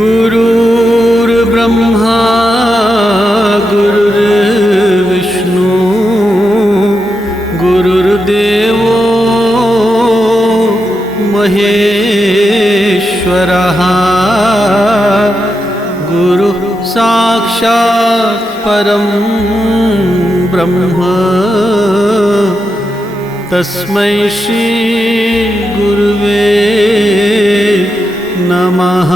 गुरुर्ब्रह्मा गुरुर्विष्णु गुरुर्देवो महेश्वरः गुरुः साक्षात् परं ब्रह्म तस्मै श्री गुरुवे नमः।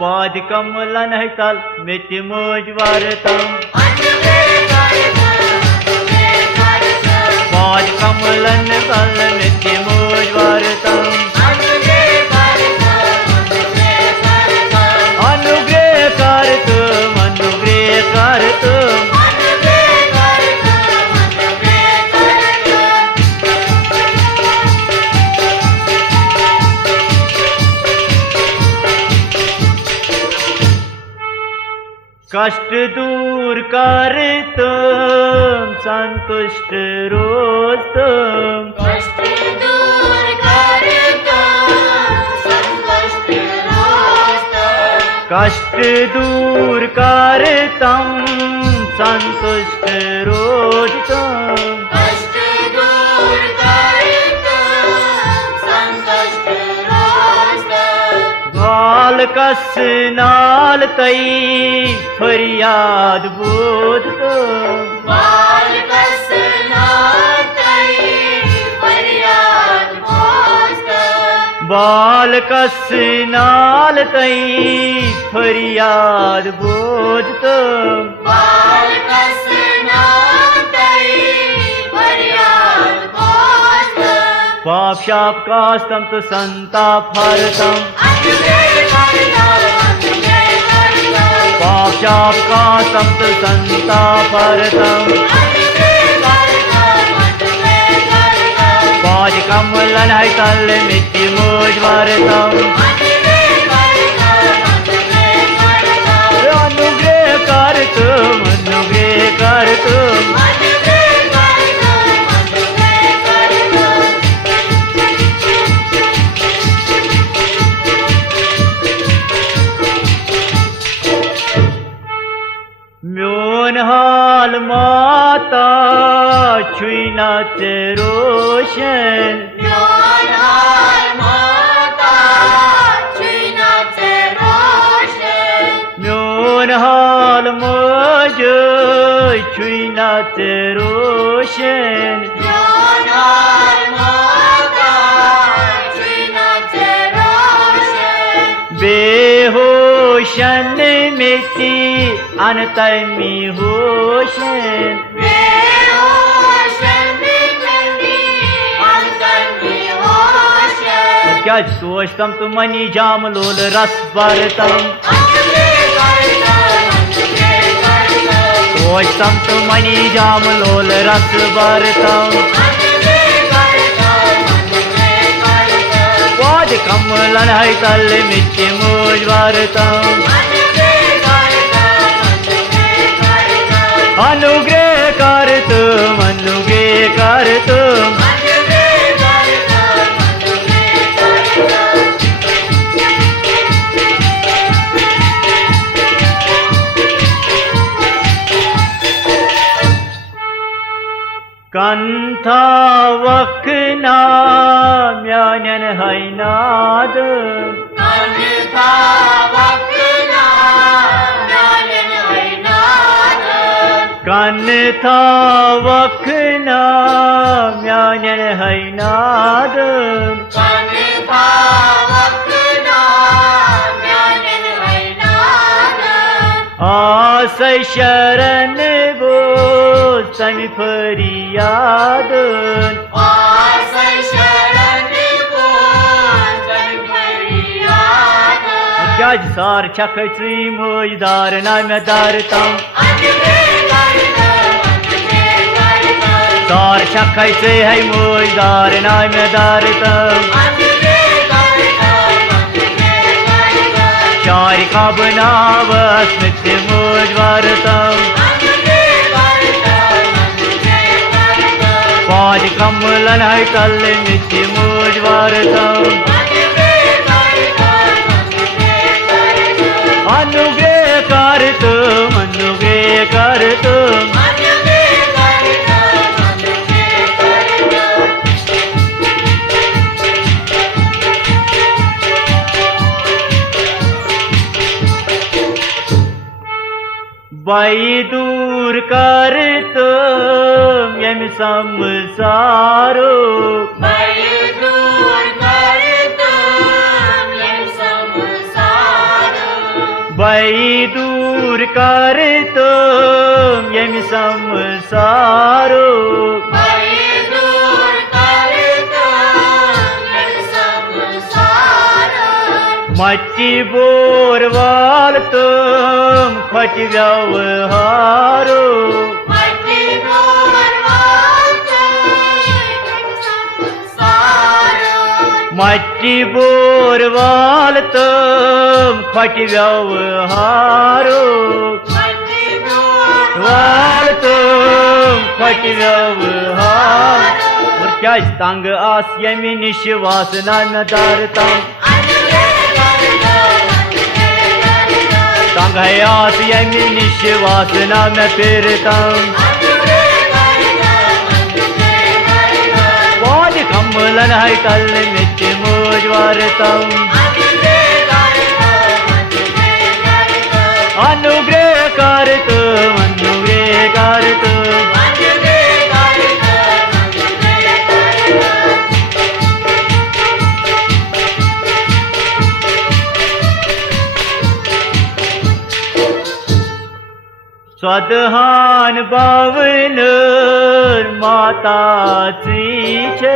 पाद कमलन हैतल मिट्टी मोज वारतम पाद कमलन कल मिट्टी मोज वारतम अनुग्रह कर तुम कष्ट दूर कर तुम संतुष्ट रोज तुम कष्ट दूर कर तुम संतुष्ट रोज तुम कष्ट दूर कर तुम संतुष्ट रोज तुम कष्ट दूर कर तुम संतुष्ट रोज तुम बाल कस नाल तई फरियाद बोध तुम बाल कस नाल तई फरियाद बोध तुम बाल कस नाल तई फरियाद बोध तुम बाल कस नाल तई फरियाद बोध तुम पाप शाप कास्तम तो संताप हरतम पाप शाप कास्तम तो संताप हरतम पाद कमलन हैतल मिट्टी मोज वारतम अनुग्रह कर तुम म्योन हाल माता छुई नाच रोशन म्योन हाल माता छुई नाच रोशन म्योन हाल मज छुई नाच रोशन म्योन हाल माता छुई नाच रोशन बेहोशन मिट्टी अनतमी होशन बेहोशन मिट्टी अनतमी होशन क्या सोचतम तुम मनी जाम लोल रस भरतम सोचतम तुम मनी जाम लोल रस भरतम पाद कमलन हैतल मिट्टी मोज वारतम अनुग्रह कर तुम कंथा वखना म्यानन हैनाद कंथा वखना म्यानन हैनाद कंथा वखना म्यानन हैनाद कंथा वखना म्यानन हैनाद आशय शरण वो समी फरियाद आशय शरण वो समी फरियाद क्या सार छक मोजदार नामदार तम सार छक है मोजदार नामदार तम शार का बनावस मित मोजवार तम पाज कमलन है तल मित मोजवार तम अनुग्रह कर तुम अनुग्रह कर तुम बाई दूर कर तुम यम संसारो बाई दूर कर तुम यम संसारो मच्ची बोरवाल तुम खच व्यवहारो मच्ची बोरवाल तुम खच व्यवहारो वाल तुम खच व्यवहार और क्या तंग आस यमी निश वासना नदार तंग तंग है आस यमी निश वासना में फिरतम बहुत कमलन है तल मित मोजवार तम अनुग्रह कर तुम अनुग्रह कर तुम स्वदहान बावन माता छे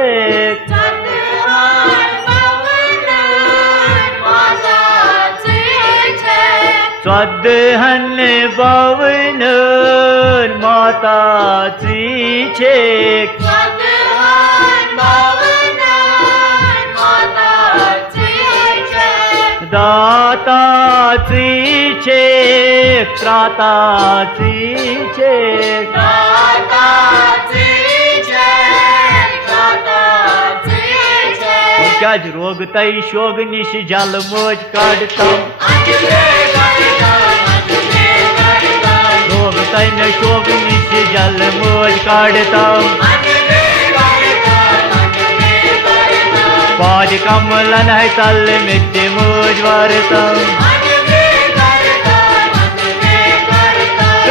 स्वदहन बावन माता छे दाता छे त्राता छे क्या रोग तई शोग निश जल मोज काढ़तम रोग तई न शोग निश जल मोज काढ़तम पाज कमलन है तल मित मोजवार तम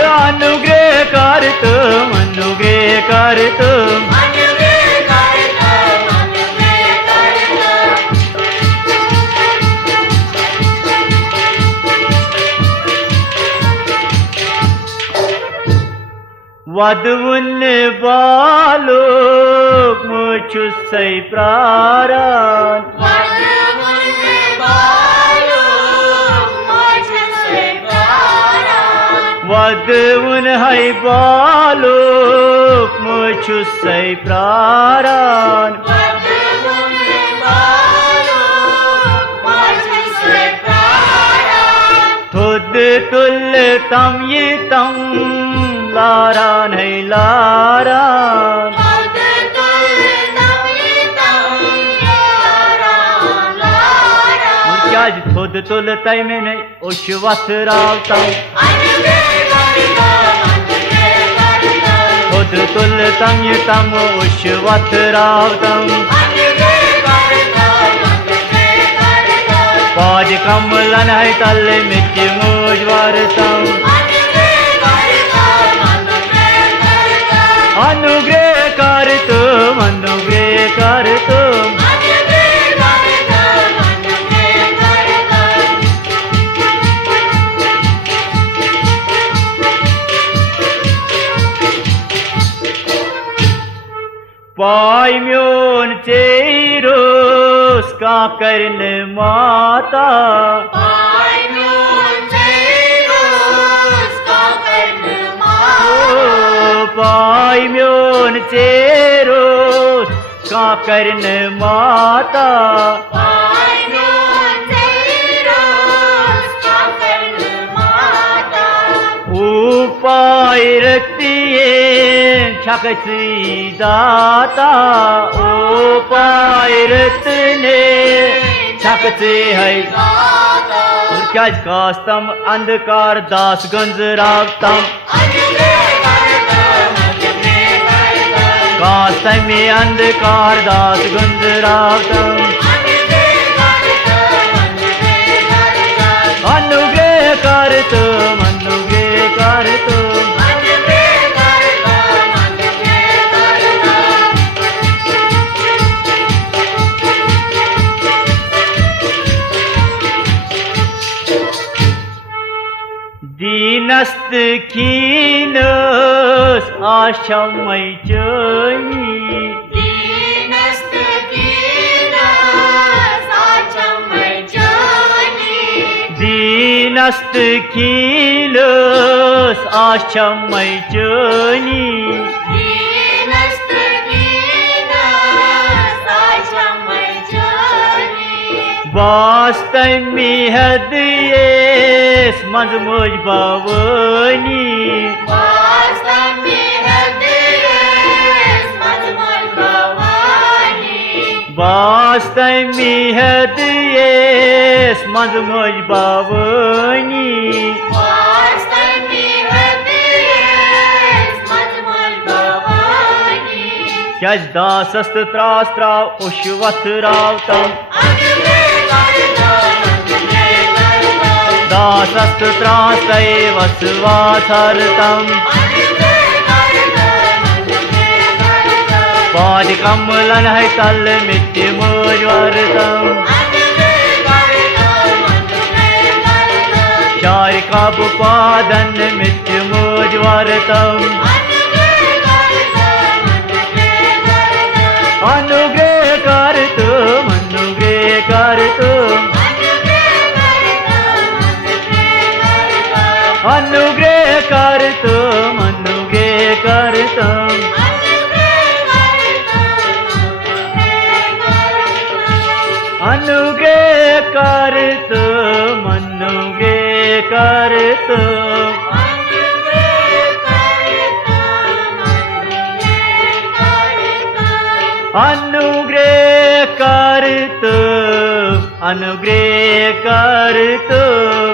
अनुग्रह कर तुम अनुग्रह कर तुम वधुन बालो मुझु सही प्रारण वधुन है बालो मुझु सही प्रारण खुद तुल तम ये तम लारा नहीं लारा क्या खुद तुल तय में नहीं उशवत रावता खुद तुल तम ये तम उशवत रावतम पाज कमलन है तल मित मोजवार तम अनुग्रह कर तुम अनुग्रह कर तुम पाई म्योन चेरोस का कर्ण माता बाय म्योन चेरोस का करन माता उपाय रतिये छकसी दाता उपाय रतने छकसे है क्या कास्तम अंधकार दास गंजरावतम कास्तमी अंधकार दास गंजरावतम अनुग्रह कर तुम अनुग्रह कर तुम दीनस्त कीनस आशमय चनी दीनस्त कीनस आशमय चनी वास्तमी हदयेस मजमुज भवनी वास्तमी हदयेस मजमुज भवनी क्या दासस्त त्रास त्राव उशवत रावतम दासस्त त्रासै वसवाथर्तम पाद कमलन है तल मिट्टी मुजवरतम चार कब पादन मिट्टी मुजवरतम अनुग्रह कर तुम अनुग्रह कर तुम अनुग्रह कर तुम अनुग्रह कर तुम अनुग्रह कर तुम अनुग्रह कर तुम अनुग्रह कर तुम अनुग्रह कर तुम